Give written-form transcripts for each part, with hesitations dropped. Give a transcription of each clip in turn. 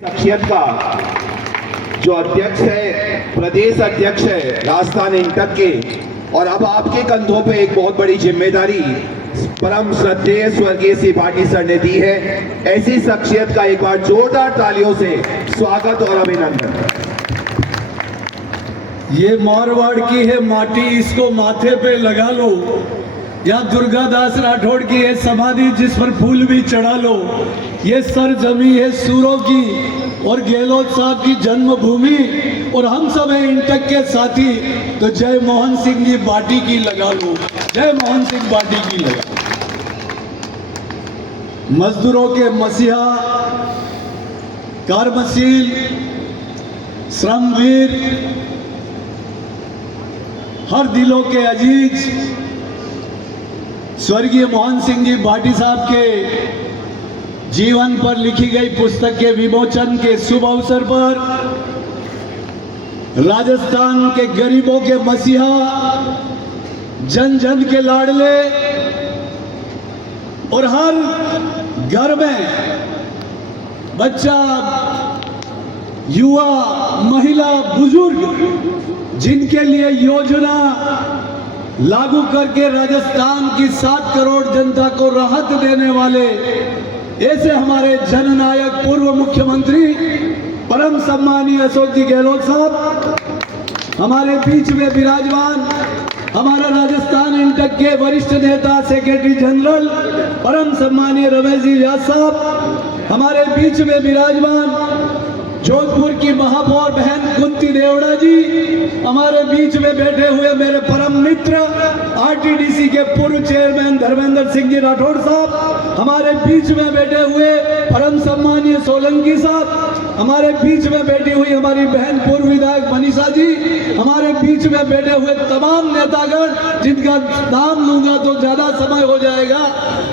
शख्सियत का जो अध्यक्ष है, प्रदेश अध्यक्ष है राजस्थान इंटक के, और अब आपके कंधों पे एक बहुत बड़ी जिम्मेदारी परम श्रद्धेय स्वर्गीय श्री भाटी सर ने दी है। ऐसी शख्सियत का एक बार जोरदार तालियों से स्वागत और अभिनंदन। ये मारवाड़ की है माटी, इसको माथे पे लगा लो। यहाँ दुर्गादास राठौड़ की है समाधि, जिस पर फूल भी चढ़ा लो। ये सरजमी है सूरों की और गहलोत साहब की जन्मभूमि, और हम सब हैं इंटक के साथी। तो जय मोहन सिंह जी बाटी की लगा लो, जय मोहन सिंह बाटी की लगा लो। मजदूरों के मसीहा, कर्मशील, श्रमवीर, हर दिलों के अजीज स्वर्गीय मोहन सिंह जी भाटी साहब के जीवन पर लिखी गई पुस्तक के विमोचन के शुभ अवसर पर राजस्थान के गरीबों के मसीहा, जन जन के लाडले, और हर घर में बच्चा, युवा, महिला, बुजुर्ग, जिनके लिए योजना लागू करके राजस्थान की 7 करोड़ जनता को राहत देने वाले ऐसे हमारे जननायक पूर्व मुख्यमंत्री परम सम्मानीय अशोक जी गहलोत साहब हमारे बीच में विराजमान, हमारा राजस्थान इंटक के वरिष्ठ नेता सेक्रेटरी जनरल परम सम्मानीय रमेश जी व्यास साहब हमारे बीच में विराजमान, जोधपुर की महापौर बहन कुंती देवड़ा जी हमारे बीच में बैठे हुए मेरे परम मित्र आरटीडीसी के पूर्व चेयरमैन धर्मेंद्र सिंह जी राठौड़ साहब हमारे बीच में बैठे हुए परम सम्मानीय सोलंकी साहब हमारे बीच में बैठी हुई हमारी बहन पूर्व विधायक मनीषा जी हमारे बीच में बैठे हुए तमाम नेतागण, जिनका नाम लूंगा तो ज्यादा समय हो जाएगा।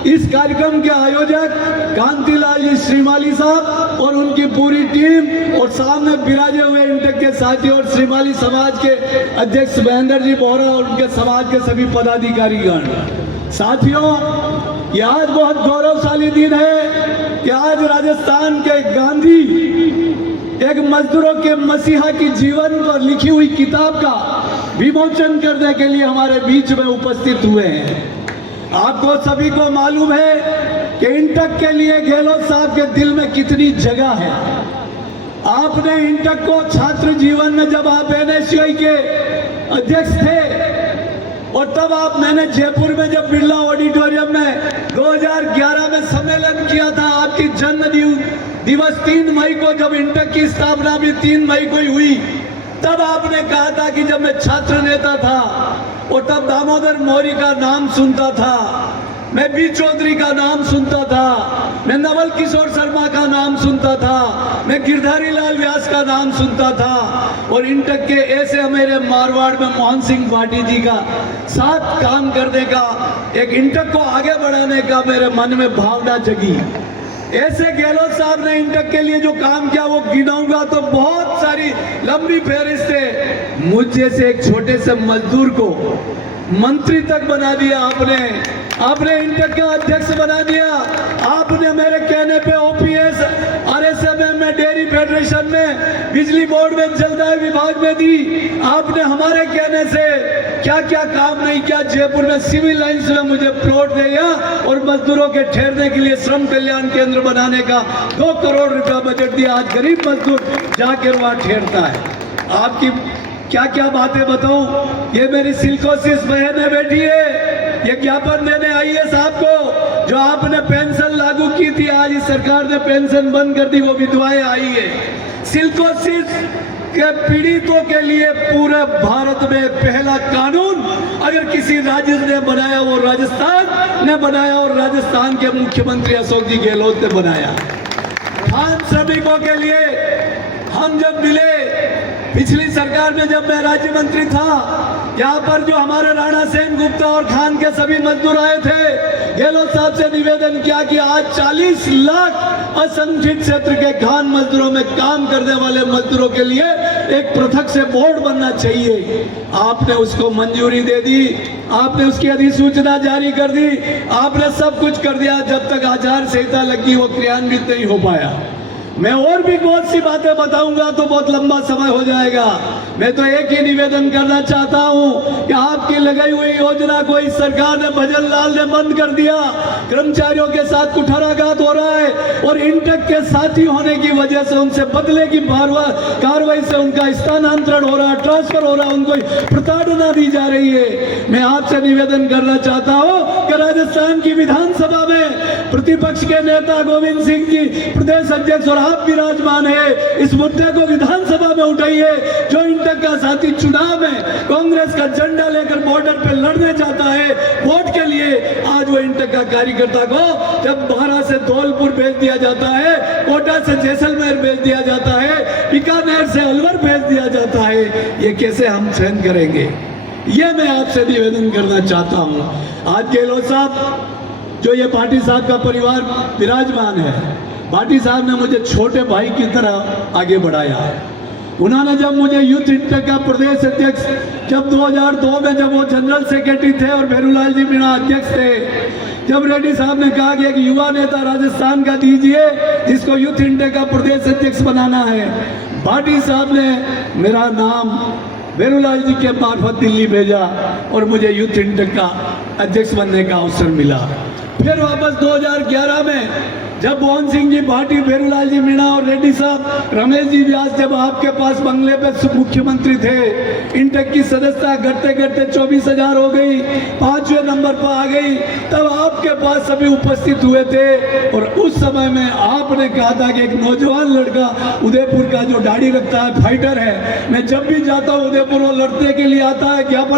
इस कार्यक्रम के आयोजक कांतिलाल जी श्रीमाली साहब और उनकी पूरी टीम, और सामने विराजे हुए इंटक के साथी और श्रीमाली समाज के अध्यक्ष महेंद्र जी बोहरा और उनके समाज के सभी पदाधिकारीगण। साथियों, ये आज बहुत गौरवशाली दिन है कि आज राजस्थान के गांधी एक मजदूरों के मसीहा की जीवन पर लिखी हुई किताब का विमोचन करने के लिए हमारे बीच में उपस्थित हुए हैं। आपको सभी को मालूम है कि इंटक के लिए गहलोत साहब के दिल में कितनी जगह है। आपने इंटक को छात्र जीवन में, जब आप एनएसयूआई के अध्यक्ष थे, और तब मैंने जयपुर में जब बिरला ऑडिटोरियम में 2011 में सम्मेलन किया था, आपकी जन्म दिवस 3 मई को, जब इंटक की स्थापना भी 3 मई को ही हुई, तब आपने कहा था कि जब मैं छात्र नेता था और तब दामोदर मौर्य का नाम सुनता था, मैं बी चौधरी का नाम सुनता था, मैं नवल किशोर शर्मा का नाम सुनता था, मैं गिरधारी लाल व्यास का नाम सुनता था, और इंटक के ऐसे मेरे मारवाड़ में मोहन सिंह भाटी जी का साथ काम करने का, एक इंटक को आगे बढ़ाने का मेरे मन में भावना जगी। ऐसे गहलोत साहब ने इंटक के लिए जो काम किया वो गिनाऊंगा तो बहुत सारी लंबी फहरिस्त है। मुझ जैसे एक छोटे से मजदूर को मंत्री तक बना दिया आपने इंटक का अध्यक्ष बना दिया। आपने मेरे कहने पे ओपीएस, आरएसएम में, डेयरी फेडरेशन में, बिजली बोर्ड में, जलदाय विभाग में दी। आपने हमारे कहने से क्या क्या काम नहीं किया। जयपुर में सिविल लाइन्स में मुझे प्लॉट दिया और मजदूरों के ठहरने के लिए श्रम कल्याण केंद्र बनाने का 2 करोड़ रुपया बजट दिया। आज गरीब मजदूर जाकर वहां ठहरता है। आपकी क्या क्या बातें बताऊं। ये मेरी सिल्कोसिस बहन बैठी है, ये ज्ञापन देने आई है साहब को, जो आपने पेंशन लागू की थी, आज इस सरकार ने पेंशन बंद कर दी, वो विधवाएं आई है। सिल्कोसिस के पीड़ितों के लिए पूरे भारत में पहला कानून अगर किसी राज्य ने बनाया वो राजस्थान ने बनाया, और राजस्थान के मुख्यमंत्री अशोक जी गहलोत ने बनाया। खान श्रमिकों के लिए हम जब मिले पिछली सरकार में, जब मैं राज्य मंत्री था, यहाँ पर जो हमारे राणा सेन गुप्ता और खान के सभी मजदूर आए थे, गहलोत साहब से निवेदन किया कि आज 40 लाख असंगठित क्षेत्र के खान मजदूरों में काम करने वाले मजदूरों के लिए एक पृथक से बोर्ड बनना चाहिए। आपने उसको मंजूरी दे दी, आपने उसकी अधिसूचना जारी कर दी, आपने सब कुछ कर दिया। जब तक आचार संहिता लगी वो क्रियान्वित नहीं हो पाया। मैं और भी बहुत सी बातें बताऊंगा तो बहुत लंबा समय हो जाएगा। मैं तो एक ही निवेदन करना चाहता हूं कि आपकी लगाई हुई योजना को इस सरकार ने, भजन लाल ने बंद कर दिया। कर्मचारियों के साथ कुठाराघात हो रहा है और इंटक के साथी होने की वजह से उनसे बदले की कार्रवाई से उनका स्थानांतरण हो रहा, ट्रांसफर हो रहा, उनको प्रताड़ना दी जा रही है। मैं आपसे निवेदन करना चाहता हूं कि राजस्थान की विधानसभा में प्रतिपक्ष के नेता गोविंद सिंह जी प्रदेश अध्यक्ष और आप विराजमान है, इस मुद्दे को विधानसभा में उठाइए। जो इंटक का साथी चुनाव में कांग्रेस का झंडा लेकर बॉर्डर पे लड़ने जाता है वोट के लिए, आज वो इंटक का कार्यकर्ता को जब बारा से धौलपुर भेज दिया जाता है, कोटा से जैसलमेर भेज दिया जाता है, बीकानेर से अलवर भेज दिया जाता है, ये कैसे हम सहन करेंगे? ये मैं आपसे निवेदन करना चाहता हूं। आज गहलोत साहब, जो ये पार्टी साहब का परिवार विराजमान है, पार्टी साहब ने मुझे छोटे भाई की तरह आगे बढ़ाया। उन्होंने जब मुझे यूथ इंटक का प्रदेश अध्यक्ष, जब 2002 में जब वो जनरल सेक्रेटरी थे और भेरूलाल जी मीणा अध्यक्ष थे, जब रेड्डी साहब ने कहा कि एक युवा नेता राजस्थान का दीजिए जिसको यूथ इंटक का प्रदेश अध्यक्ष बनाना है, पार्टी साहब ने मेरा नाम भेरूलाल जी के मार्फत दिल्ली भेजा और मुझे यूथ इंटक का अध्यक्ष बनने का अवसर मिला। फिर वापस 2011 में जब मोहन सिंह जी भाटी, भेरूलाल जी मीणा और रेड्डी साहब, रमेश जी व्यास जब आपके पास बंगले पे मुख्यमंत्री थे, इंटक की सदस्यता घटते घटते 24,000 हो गई, 5वें नंबर पर आ गई, तब आपके पास सभी उपस्थित हुए थे और उस समय में आपने कहा था कि एक नौजवान लड़का उदयपुर का जो दाढ़ी रखता है, फाइटर है, मैं जब भी जाता हूँ उदयपुर वो लड़ने के लिए आता है, ज्ञापन